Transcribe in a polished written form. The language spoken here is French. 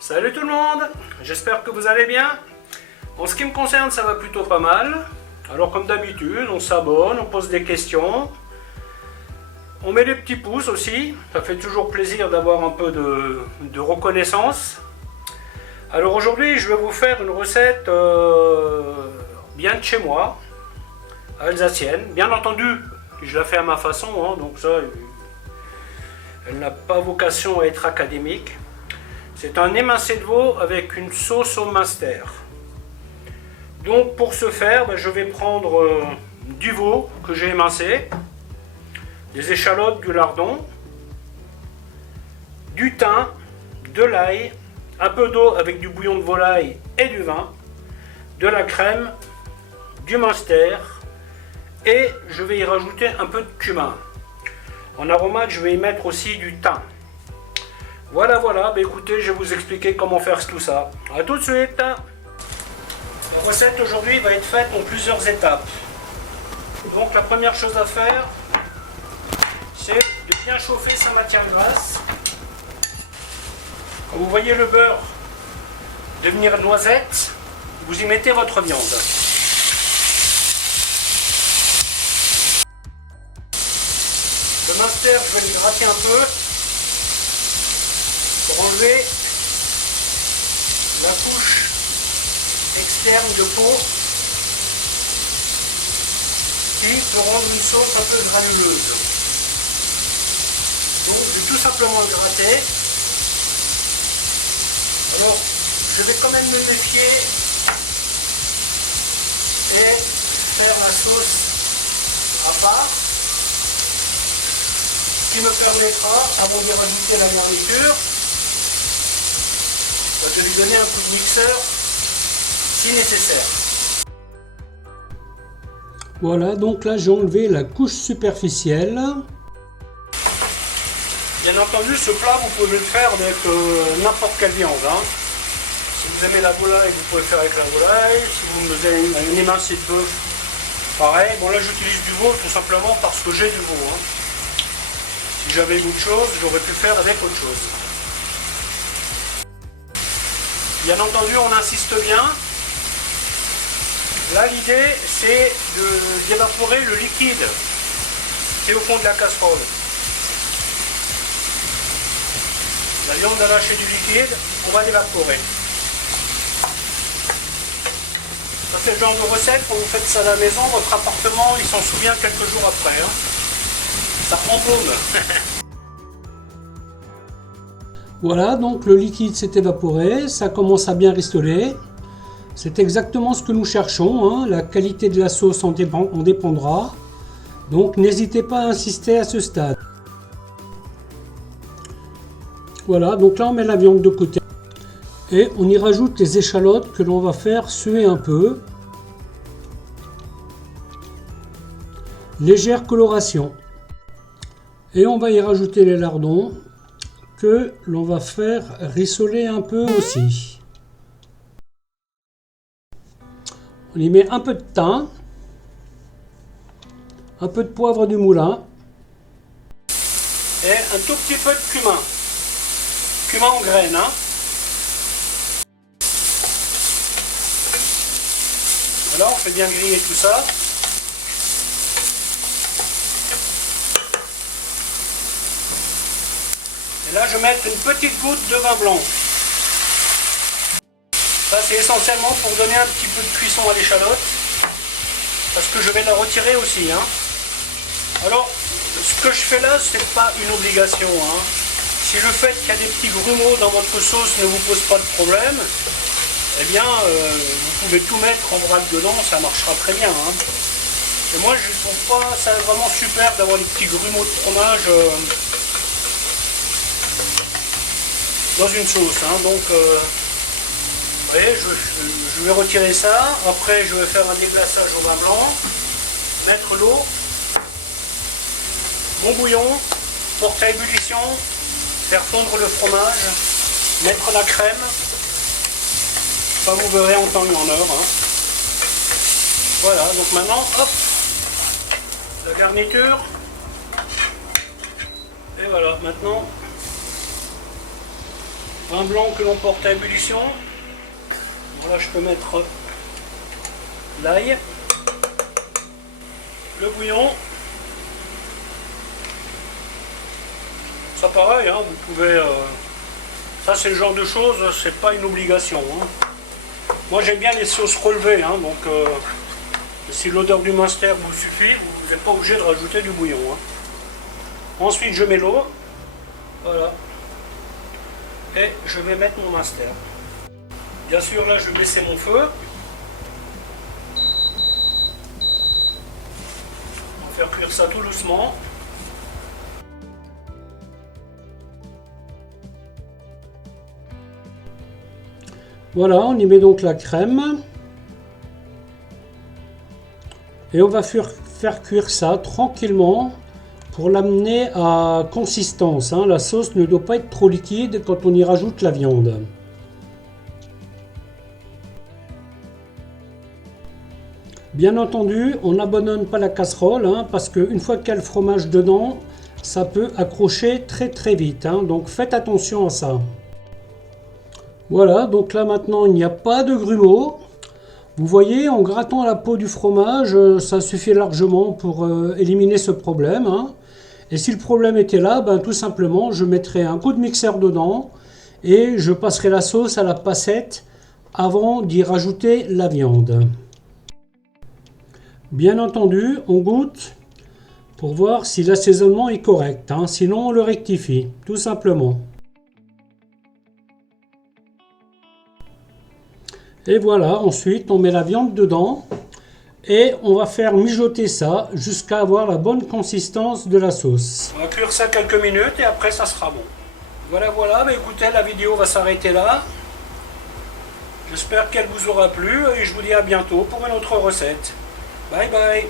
Salut tout le monde, j'espère que vous allez bien. En ce qui me concerne, ça va plutôt pas mal. Alors comme d'habitude, on s'abonne, on pose des questions. On met les petits pouces aussi, ça fait toujours plaisir d'avoir un peu de reconnaissance. Alors aujourd'hui, je vais vous faire une recette bien de chez moi, alsacienne. Bien entendu, je la fais à ma façon, hein, donc ça, elle n'a pas vocation à être académique. C'est un émincé de veau avec une sauce au minster. Donc pour ce faire, je vais prendre du veau que j'ai émincé, des échalotes, du lardon, du thym, de l'ail, un peu d'eau avec du bouillon de volaille et du vin, de la crème, du minster et je vais y rajouter un peu de cumin. En aromate, je vais y mettre aussi du thym. Voilà, écoutez, je vais vous expliquer comment faire tout ça. A tout de suite. La recette aujourd'hui va être faite en plusieurs étapes. Donc la première chose à faire, c'est de bien chauffer sa matière grasse. Quand vous voyez le beurre devenir noisette, vous y mettez votre viande. Le minster, je vais le gratter un peu pour enlever la couche externe de peau qui peut rendre une sauce un peu granuleuse. Donc je vais tout simplement le gratter. Alors je vais quand même me méfier et faire la sauce à part, ce qui me permettra, avant d'y rajouter la garniture, je vais lui donner un coup de mixeur si nécessaire. Voilà, donc là j'ai enlevé la couche superficielle. Bien entendu, ce plat vous pouvez le faire avec n'importe quelle viande. Hein. Si vous aimez la volaille, vous pouvez le faire avec la volaille. Si vous avez une émincé de bœuf, pareil. Bon là j'utilise du veau tout simplement parce que j'ai du veau. Hein. Si j'avais autre chose, j'aurais pu faire avec autre chose. Bien entendu, on insiste bien. Là, l'idée, c'est d'évaporer le liquide qui est au fond de la casserole. La viande a lâché du liquide, on va l'évaporer. Ça, c'est le genre de recette, quand vous faites ça à la maison, votre appartement, il s'en souvient quelques jours après. Hein. Ça embaume. Voilà, donc le liquide s'est évaporé, ça commence à bien ristoler. C'est exactement ce que nous cherchons, hein. La qualité de la sauce en dépendra. Donc n'hésitez pas à insister à ce stade. Voilà, donc là on met la viande de côté. Et on y rajoute les échalotes que l'on va faire suer un peu. Légère coloration. Et on va y rajouter les lardons que l'on va faire rissoler un peu aussi. On y met un peu de thym, un peu de poivre du moulin et un tout petit peu de cumin. Cumin en graines. Hein. Voilà, on fait bien griller tout ça. Et là, je vais mettre une petite goutte de vin blanc. Ça, c'est essentiellement pour donner un petit peu de cuisson à l'échalote. Parce que je vais la retirer aussi. Hein. Alors, ce que je fais là, c'est pas une obligation. Hein. Si le fait qu'il y a des petits grumeaux dans votre sauce ne vous pose pas de problème, eh bien, vous pouvez tout mettre en vrac dedans, ça marchera très bien. Hein. Et moi, je trouve pas ça vraiment super d'avoir des petits grumeaux de fromage dans une sauce. Hein. Donc, vous voyez, je vais retirer ça. Après, je vais faire un déglaçage au vin blanc, mettre l'eau, mon bouillon, porter à ébullition, faire fondre le fromage, mettre la crème. Ça, vous verrez en temps et en heure. Hein. Voilà, donc maintenant, hop, la garniture. Et voilà, maintenant, vin blanc que l'on porte à ébullition. Voilà, je peux mettre l'ail, le bouillon. Ça pareil, hein, vous pouvez... ça c'est le genre de choses, c'est pas une obligation. Hein. Moi j'aime bien les sauces relevées, hein, donc si l'odeur du Munster vous suffit, vous n'êtes pas obligé de rajouter du bouillon. Hein. Ensuite je mets l'eau, voilà, et je vais mettre mon Munster. Bien sûr là je vais baisser mon feu. On va faire cuire ça tout doucement. Voilà, on y met donc la crème. Et on va faire cuire ça tranquillement pour l'amener à consistance. Hein. La sauce ne doit pas être trop liquide quand on y rajoute la viande. Bien entendu, on n'abandonne pas la casserole hein, parce qu'une fois qu'il y a le fromage dedans, ça peut accrocher très vite. Hein. Donc faites attention à ça. Voilà, donc là maintenant il n'y a pas de grumeaux. Vous voyez, en grattant la peau du fromage, ça suffit largement pour éliminer ce problème. Hein. Et si le problème était là, ben, tout simplement, je mettrai un coup de mixeur dedans et je passerai la sauce à la passette avant d'y rajouter la viande. Bien entendu, on goûte pour voir si l'assaisonnement est correct. Hein. Sinon, on le rectifie, tout simplement. Et voilà, ensuite on met la viande dedans et on va faire mijoter ça jusqu'à avoir la bonne consistance de la sauce. On va cuire ça quelques minutes et après ça sera bon. Voilà, bah écoutez, la vidéo va s'arrêter là. J'espère qu'elle vous aura plu et je vous dis à bientôt pour une autre recette. Bye bye.